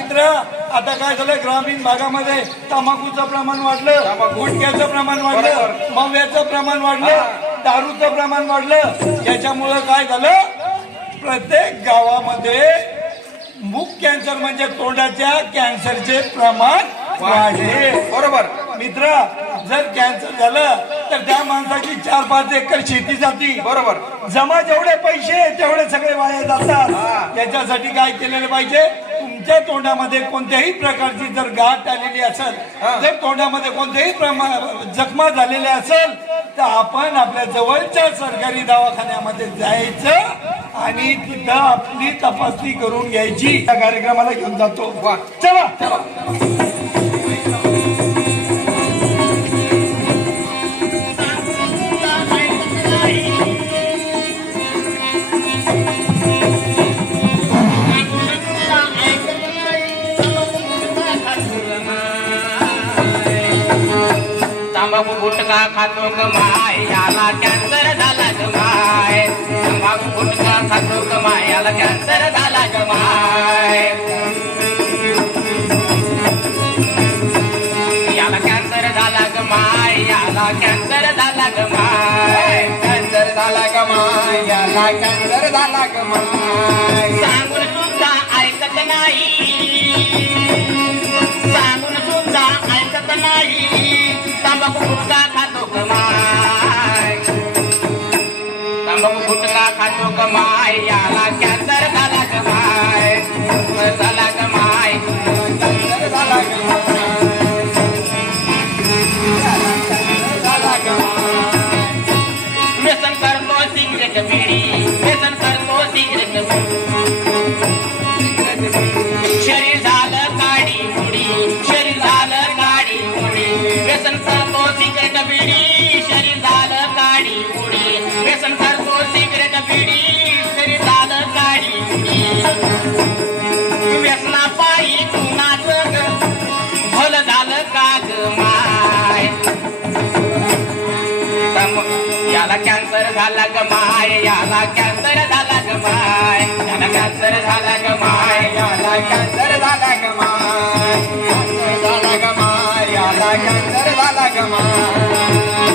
मित्र, आता काय झालं, ग्रामीण भागामध्ये तंबाखूचं प्रमाण वाढलं, गुटख्याचं प्रमाण वाढलं, मव्याचं प्रमाण वाढलं, दारूचं प्रमाण वाढलं. याच्यामुळं काय झालं, प्रत्येक गावामध्ये मुख कॅन्सर म्हणजे तोंडाच्या कॅन्सरचे प्रमाण वाढले. बरोबर मित्र, जर कॅन्सर झालं तर त्या माणसाची 4-5 एकर शेती जाती. बरोबर, जमा जेवढे पैसे तेवढे सगळे वाया जातात. याच्यासाठी काय केलेलं पाहिजे, तुमच्या तोंडामध्ये कोणत्याही प्रकारची जर गाठ आलेली असेल, जर तोंडामध्ये कोणत्याही जखमा झालेल्या असेल, तर आपण आपल्या जवळच्या सरकारी दवाखान्यामध्ये जायचं आणि तिथं आपली तपासणी करून घ्यायची. त्या कार्यक्रमाला घेऊन जातो. चला तंबाखू गुटखा खातो ग माय, याला कॅन्सर झाला ग माय. तंबाखू गुटखा खातो ग माय, याला कॅन्सर झाला ग माय. याला कॅन्सर झाला ग माय, याला कॅन्सर झाला ग माय. कॅन्सर झाला ग माय, याला कॅन्सर झाला ग माय. सांगून सुद्धा ऐकत नाही, सांगून सुद्धा ऐकत नाही. तंबाखू गुटखा खातो ग माय, तंबाखू गुटखा खातो ग माय, याला कॅन्सर झाला ग माय. झाला ग माय, कॅन्सर झाला ग माय, झाला ग माय. व्यसन करतो सिगरेट बिडी, व्यसन करतो सिगरेट शरीर झालं काडी मुडी, शरीर झालं काडी मुडी. व्यसन करतो सिगरेट बिडी, शरीर झालं काडी मुडी. व्यसन करतो सिगरेट बिडी, शरीर झालं काडी मुडी. व्यसना पायी कुणाचं ग भलं झालं का ग माय. याला कॅन्सर झाला ग माय, याला कॅन्सर झाला ग माय. याला कॅन्सर झाला ग माय, याला कॅन्सर झाला ग माय. कॅन्सर झाला ग माय, याला कॅन्सर झाला ग माय.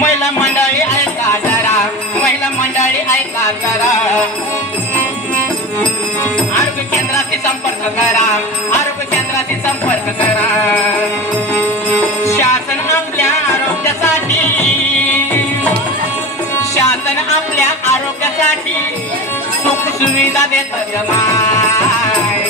महिला मंडळी ऐका जरा, महिला मंडळी ऐका जरा. आरोग्य केंद्राशी संपर्क करा, आरोग्य केंद्राशी संपर्क करा. शासन आपल्या आरोग्यासाठी, शासन आपल्या आरोग्यासाठी सुख सुविधा देत ग माय.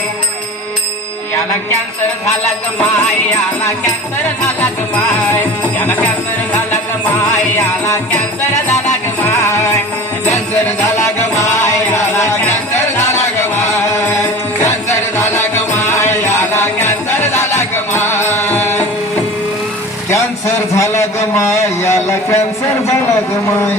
याला कॅन्सर झाला ग माय, याला कॅन्सर झाला ग माय. याला कॅन्सर झाला ग माय, याला कॅन्सर झाला ग माय. कॅन्सर झाला ग माय, याला कॅन्सर झाला ग माय. कॅन्सर झाला ग माय, याला कॅन्सर झाला ग माय. कॅन्सर झाला ग माय, याला कॅन्सर झाला ग माय.